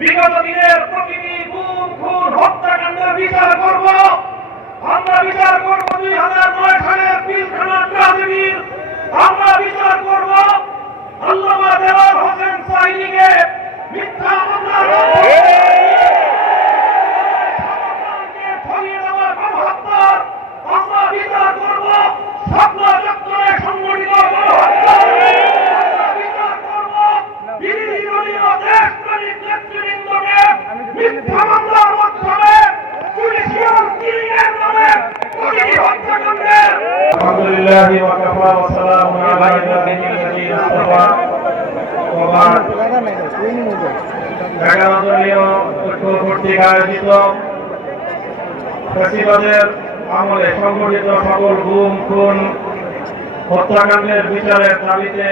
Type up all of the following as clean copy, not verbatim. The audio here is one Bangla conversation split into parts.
বিগত দিনের প্রতিটি গুম খুন হত্যাকাণ্ডের বিচার করব। আমরা বিচার করব 2009 সালের পিলখানা ট্রাজেডির। আমরা বিচার করব আল্লামা দেওয়ার হোসেন সাইদিকে মিথ্যা মামলার ছড়িয়ে দেওয়া গণহত্যার। আমরা বিচার করব শাপলা চত্বরে সংগঠিত গণহত্যার। আমরা বিচার করব বিরোধী দলীয় দেশপ্রেমিক নেতৃবৃন্দকে মিথ্যা মামলার মাধ্যমে জুডিশিয়াল কিলিং এর নামে প্রতিটি হত্যাকাণ্ডের। আলহামদুলিল্লাহ ওয়া কাফা ওয়া সালামুন আলা ইবাদিহিল মুস্তাফা ওয়া বা'দ। 11 দলীয় ঐক্য কর্তৃক আয়োজিত ফ্যাসিবাদের আমলে সংঘটিত সকল গুম খুন হত্যাকাণ্ডের বিচারের দাবিতে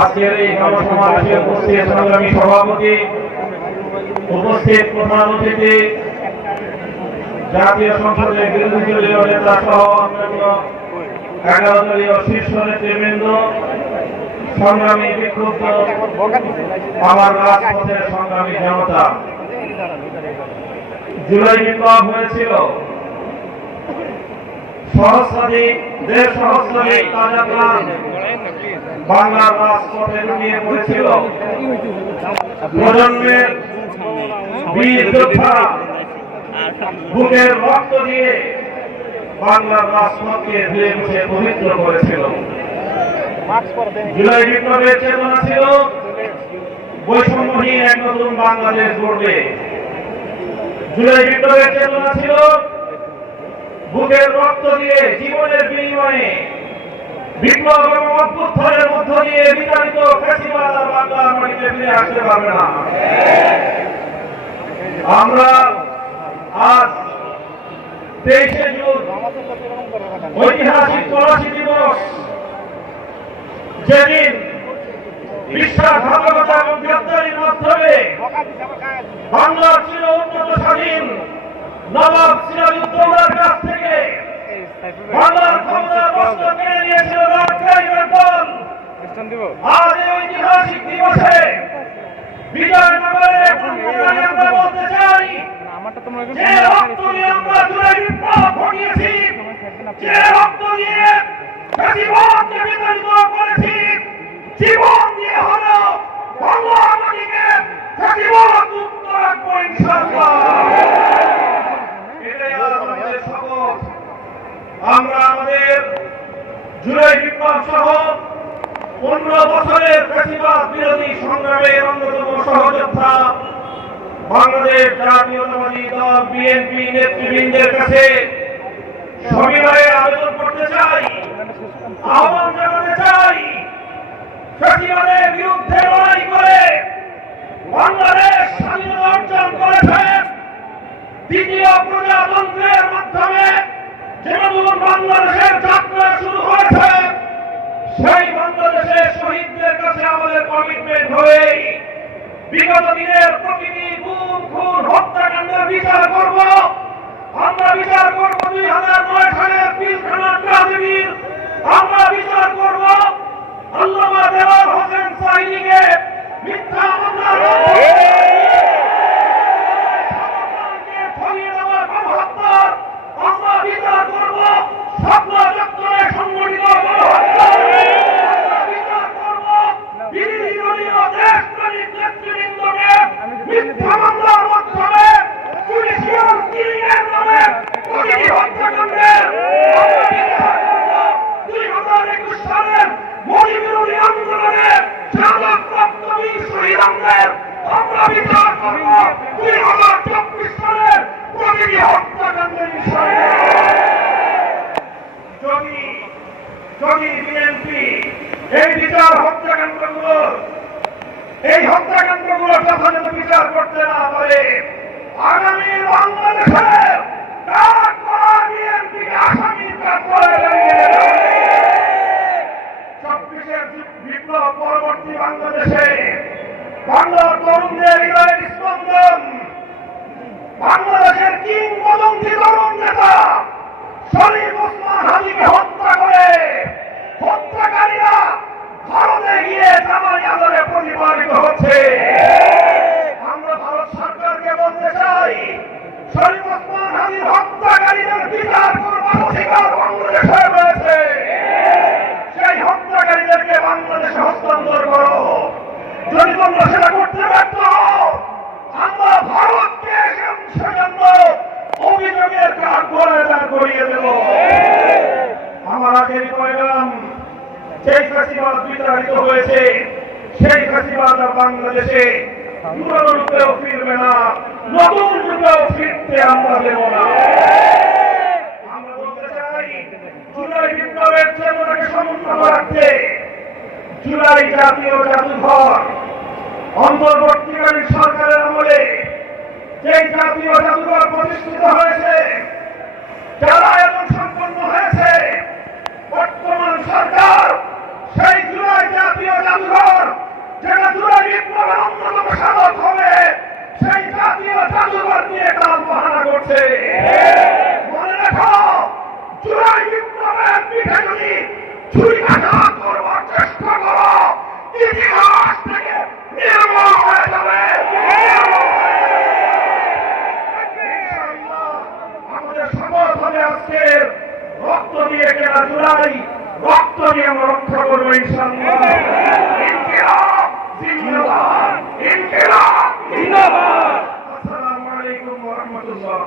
আজকের এই গণসমাবেশে উপস্থিত সংগ্রামী সভাপতি, উপস্থিত প্রধান অতিথি, জাতীয় সংসদের বিরোধী দলীয় নেতা সহ অন্যান্য 11 দলীয় শীর্ষ নেতৃবৃন্দ, সংগ্রামী বিক্ষুব্ধ আমার রাজপথের সংগ্রামী জনতা। জুলাই বিপ্লব হয়েছিল, সহস্রাধিক 1.5 সহস্রাধিক তাজা প্রাণ বাংলার রাজপথে লুটিয়ে পড়েছিল। প্রজন্মের বীর যোদ্ধারা বুকের রক্ত দিয়ে বাংলার রাজপথকে ধুয়ে মুছে পবিত্র করেছিল। জুলাই বিপ্লবের চেতনা ছিল বৈষম্যহীন এক নতুন বাংলাদেশ গড়বে। জুলাই বিপ্লবের চেতনা ছিল বুকের রক্ত দিয়ে জীবনের বিনিময়ে বিপ্লব এবং অভ্যুত্থানের মধ্য দিয়ে বিতাড়িত ফ্যাসিবাদ আর বাংলার মাটিতে ফিরে আসতে পারবে না। আমরা আজ 23শে জুন ঐতিহাসিক পলাশী দিবস, যেদিন বিশ্বাসঘাতকতা এবং গ্রেপ্তারির মাধ্যমে বাংলার চির উন্নত স্বাধীন নবাব সিরাজউদ্দৌলার কাছ থেকে বাংলার ক্ষমতার বস্তু কেড়ে নিয়েছিল লর্ড দল। আজ এই ঐতিহাসিক দিবসে বিজয়নগরে আমরা বলতে চাই, যে রক্ত দিয়ে আমরা জুলাই বিপ্লব ঘটিয়েছি, যে রক্ত দিয়ে ফ্যাসিবাদকে বিতাড়িত করেছি, জীবন দিয়ে হলো বাংলার মাটিকে ফ্যাসিবাদ মুক্ত রাখবো ইনশাআল্লাহ। এটাই আমাদের শপথ। আমরা আমাদের জুলাই বিপ্লব সহ 15 বছরের ফ্যাসিবাদ বিরোধী সংগ্রামের অন্যতম সহযোদ্ধা বাংলাদেশ জাতীয়তাবাদী দল বিএনপি নেতৃবৃন্দের কাছে সবিনয়ে আবেদন করতে চাই, আহ্বান জানাতে চাই, ফ্যাসিবাদের বিরুদ্ধে লড়াই করে বাংলাদেশ স্বাধীনতা অর্জন করেছে। দ্বিতীয় প্রজাতন্ত্রের মাধ্যমে যে নতুন বাংলাদেশের যাত্রা শুরু হয়েছে, সেই বাংলাদেশের শহীদদের কাছে আমাদের কমিটমেন্ট হয়েই বিগত দিনের প্রতিটি গুম খুন হত্যাকাণ্ডের বিচার করব। আমরা বিচার করব 2009 সালের পিলখানা ট্রাজেডির। আমরা বিচার করব আল্লামা দেওয়ার হোসেন সাইদিকে মিথ্যা মামলার ছড়িয়ে দেওয়া গণহত্যার। আমরা বিচার করব শাপলা চত্বরে সংগঠিত গণহত্যার। আমরা বিচার করব বিরোধী দলীয় দেশপ্রেমিক নেতৃবৃন্দকে মিথ্যা মামলার মাধ্যমে জুডিশিয়াল কিলিং এর নামে প্রতিটি হত্যাকাণ্ডের। আমরা বিচার করব 2021 সালের মোদী বিরোধী আন্দোলনে শাহাদাতপ্রাপ্ত বীর শহীদদের। আমরা বিচার করব 2024 সালের প্রতিটি হত্যাকাণ্ডের বিষয়ে। যদি বিএনপি এই হত্যাকাণ্ডগুলো যথাযথ বিচার করতে না পারে, আগামী বাংলাদেশের বিএনপিকে আসামির কাঠগড়ায় দাঁড়িয়ে 24-এর বিপ্লব পরবর্তী বাংলাদেশে বাংলার তরুণদের হৃদয়ের স্পন্দন, বাংলাদেশের কিংবদন্তি তরুণ নেতা শরীফ ওসমান হাদিকে হত্যা করে হত্যাকারীরা ভারতে গিয়ে জামাই আদরে প্রতিপালিত হচ্ছে। বাংলাদেশে পুরনো রূপেও ফিরবে না, নতুন রূপেও ফিরতে আমরা দেব না। আমরা বলতে চাই, জুলাই বিপ্লবের চেতনাকে সমুন্নত রাখতে জুলাই জাতীয় জাদুঘর অন্তর্বর্তীকালীন সরকারের আমলে যে জাতীয় জাদুঘর প্রতিষ্ঠিত হয়েছে, যারা এখন সম্পন্ন হয়েছে, বর্তমান সরকার সেই জুলাই জাতীয় জাদুঘর, যেটা জুলাই বিপ্লবের অন্যতম সাধক হবে, সেই জাতীয় জাদুঘর নিয়ে কাজ বাহানা করছে। মনে রাখো, জুলাই বিপ্লবের পিঠে যদি ছুরিকাঘাত করবার চেষ্টা করো, ইতিহাস থেকে নির্মূল হয়ে যাবে। আমাদের শপথ হবে আজকের, রক্ত দিয়ে কেনা জুলাই, রক্ত দিয়ে আমরা রক্ষা করবো ইনশাআল্লাহ। ইনকিলাব জিন্দাবাদ, ইনকিলাব জিন্দাবাদ। আসসালামু আলাইকুম ওয়া রাহমাতুল্লাহ।